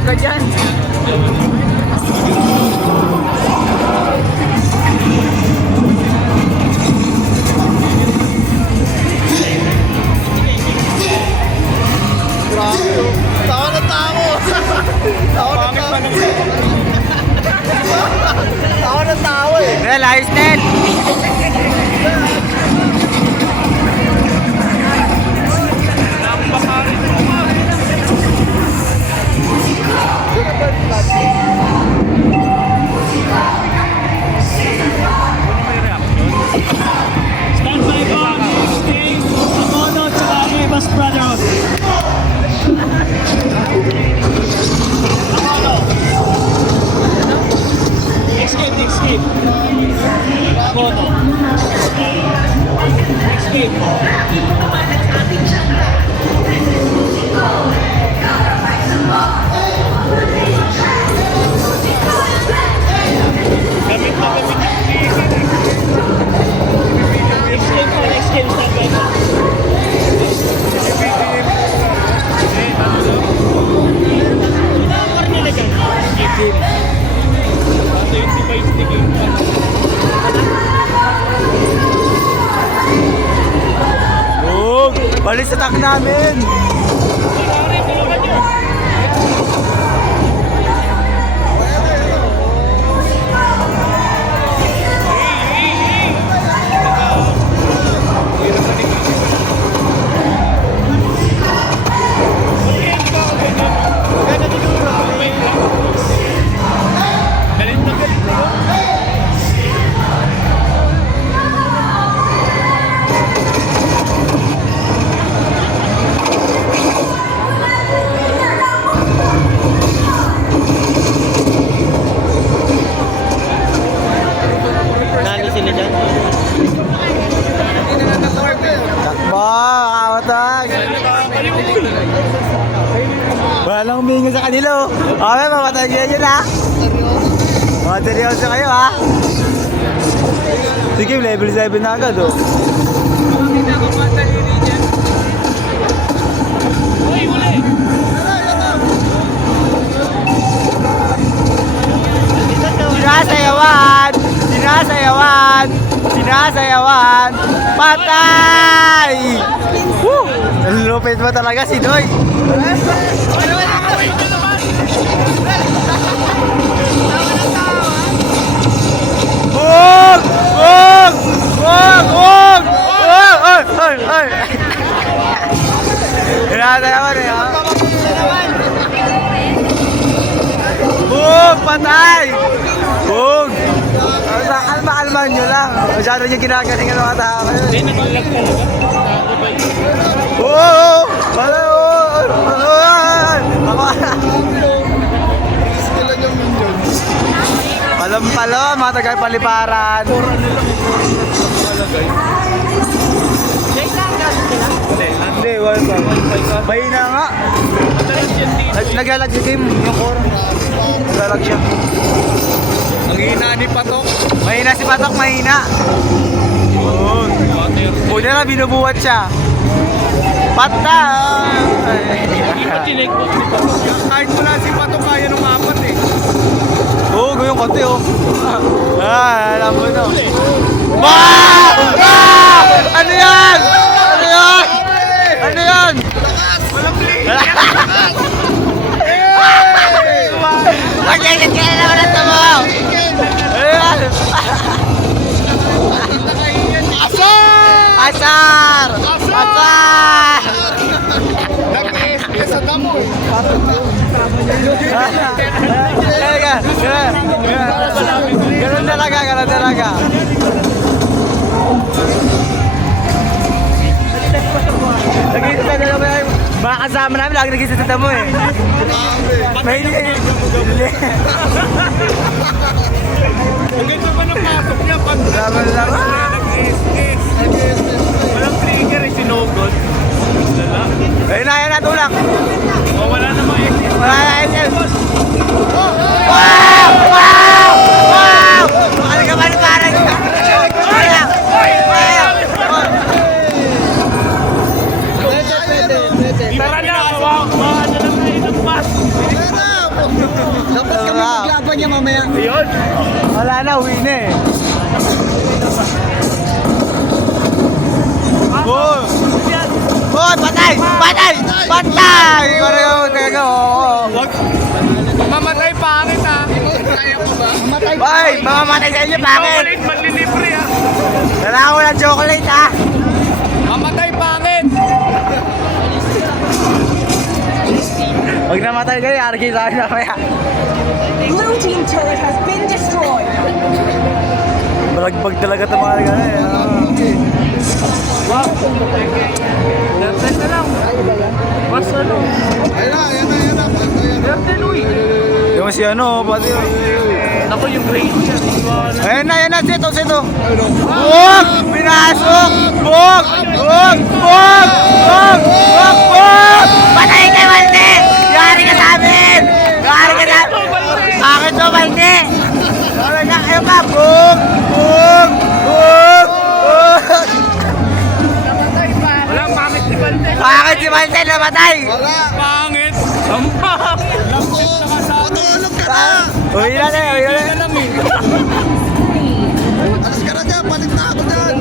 Huwag ka dyan. Tawa na tao! Tawa na tao! Tawa na tao eh! Well, ayos din. Stand by po, Sting, Amono, tsaka Evas Brothers. Amono. Escape. Amono. Escape. Gamit na gamit yung Escape, stand by po. Balik sa tak namin. Walang huminga sa kanila. Okay, mamatagyan yun ha. Mga seryoso kayo ha. Sige, level 7 na agad oh. Sinasayawan. Patay! Woo! Lupit mo talaga si Doy. Huwag! Ay! Sinasayawan eh ha. Huwag! Patay! Huwag! Kalma-kalman nyo lang. Masyado nyo ginagaling ang mga tao. Hindi, nag-lag talaga. Oo! Sila yung minions. Palo, mga tagapaliparan. Hindi, wala pa. Mahina nga. Naglalag si Tim, yung core. Naglalag siya. Ang hina ni Patok. Mahina si Patok, mahina. Buti na binubuhat siya. Patay! Kahit wala si Patok kaya nung apat eh. Oo, gawin konti oh. Alam mo na. Wow! Ano yan? Walang play! Magigit ka na naman ang tamaw! Ayan! Asar! Nag-ESP sa damo eh. Ganun talaga. Nag-iisip na naman mga kasama namin, lagi nag-iisip sa damo eh. Mahinig. Ang ganda pa ng pasok niya pag Nag-ESP. walang trigger eh, sinugod. Ayun na, tulak. O wala namang exit. Wala na, Angel. Wow! Ano ka man parang? Tara na, ano lang kayo ng pass. Dapat kami maglaban niya mamaya. Ayun. Wala na, uwi na eh. Boom! Boy, patay! Patay! Patay! Talaga, oo. Mamatay pangit ha. Kaya ko ba? Mamatay Boy, mamamatay sa inyo, bakit? Chocolate, manlilibre ah. Kailangan ko ng chocolate, ha? Mamatay pangit. Huwag namatay kayo, RK sa akin mamaya. Blue team turret has been destroyed. Balagbag talaga ito mga gano'n eh. Nerten na lang. Mas ano? Ayan na. Nerten, uy. Yung si ano, pati yun. Ako yung Ranger. Ayan na, sito. Bug! Pinasok! Bug! Patay kay Walde! Yari ka sa amin! Bakit to, Walde? Talaga, ayun ka! Bug! Wala, pangit si Valde. Bakit si Walde namatay? Pangit. Sampang. Matulog ka na. Uwi na. Alas ka na dyan. Palit na ako dyan.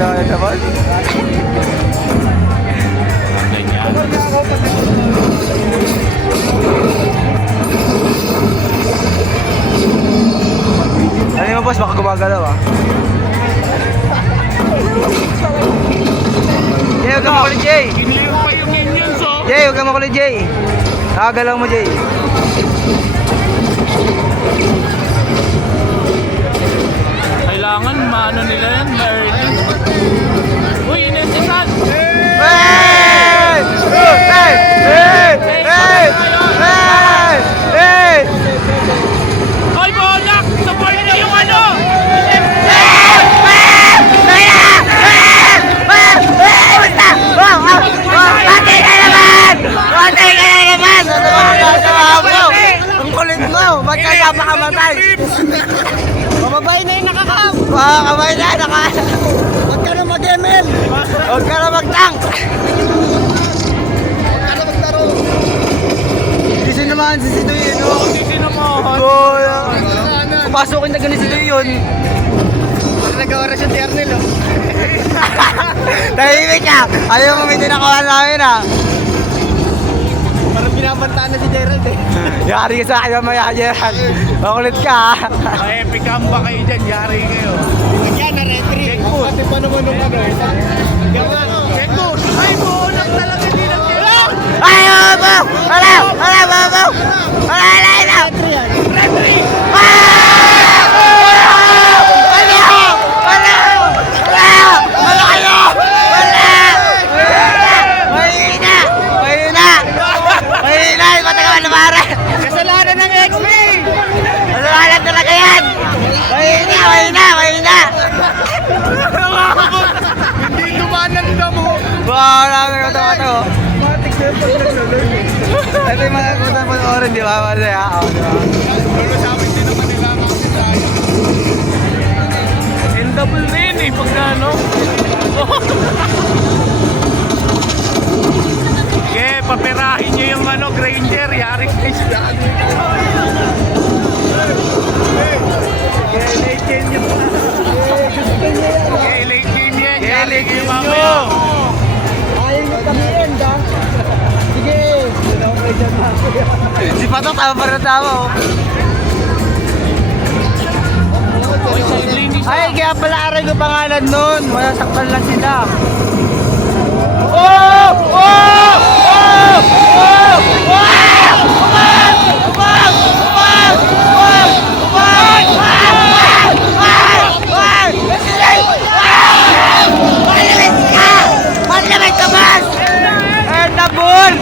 Ayan naman. Ano mo boss, baka gumagalaw ah. Jay, huwag ka makulit Jay. Kinilip pa yung minions oh. Jay, huwag ka makulit Jay. Nakagalaw mo Jay. Kailangan maano nila yan, Merlin. Uy, inentesan. Hey! Hoy, Bonak! Support niyo yung ano! Ang kulit mo! Ba't ka napakamatay? Mababay na yung nakakap. Kamay na! Huwag ka na mag-ML. Huwag ka na mag-tank! Huwag ka na maglaro. Kasi naman si Sido yun, no? Hindi sinamohan. Kuya! Sana. Pasukin na ganun si Sido yun. Pag nag-oras yung Tiernel oh. Tahimik ka! Ayaw mo may tinakawan namin ah! Parang binabantaan na si Gerald eh. Yari ka sa akin mamaya, Gerald. Makulit ka ah! May epic comeback kayo dyan, yari kayo. Yan na referee. Pati pa naman nung ano. Checkos! Ay, Bonak talaga din ang tira! Ay, babo! Wala! Referee! Mahina! Matagal na pare! Kasalanan ng XP! Kasalanan talaga yan! Mahina! Hindi dumanan ka mo. Wala ka ito. Ito yung mga kutang panoorin, di ba? Masaya ako, di ba? Pero sabi din naman nila kasi tayo. Endable na yun eh, pagka ano. Sige, paperahin nyo yung ano, Granger, yari kayo sila. Late game niya. Okay, late game yan, Okay, yari late kayo game mamaya. Ayaw nyo kami end ha. Sige. Si Patok, tama pa rin tama, oh. Uy, sideline isa. Ay, kaya pala aray ko pangalan nun. Masasaktan lang sila. Oh! Malamit ka, Mas! Endable!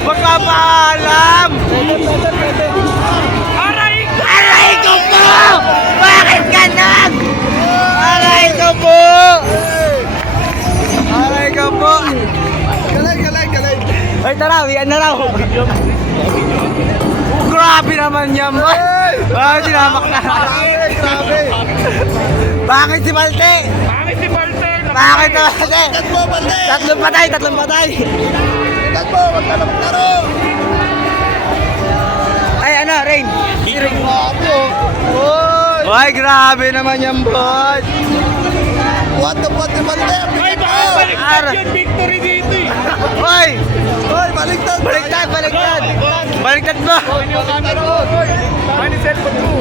Magpapaalam! Aray ko po! Bakit ganun? Aray ko po! Galay. Ay, na raw, yan na raw. Grabe naman yan, boy. Ah, sinamak na. Grabe. Bakit si Balte? Bakit si Walter? Bakit si Balte? Tatlo, Balte. Tatlong patay, tatlong patay. Tatlo, wag ka na maglaro. Ay, ano, Rain? Si Rain. Grabe, oh. Ay, grabe naman yan, boy. What the fuck, Balte? Ay, baka baliktad yung victory dito eh. Hoy! Hoy, baliktad. Baliktad, baliktad. Baliktad ba? Yung camera mo. Ano yung cellphone mo?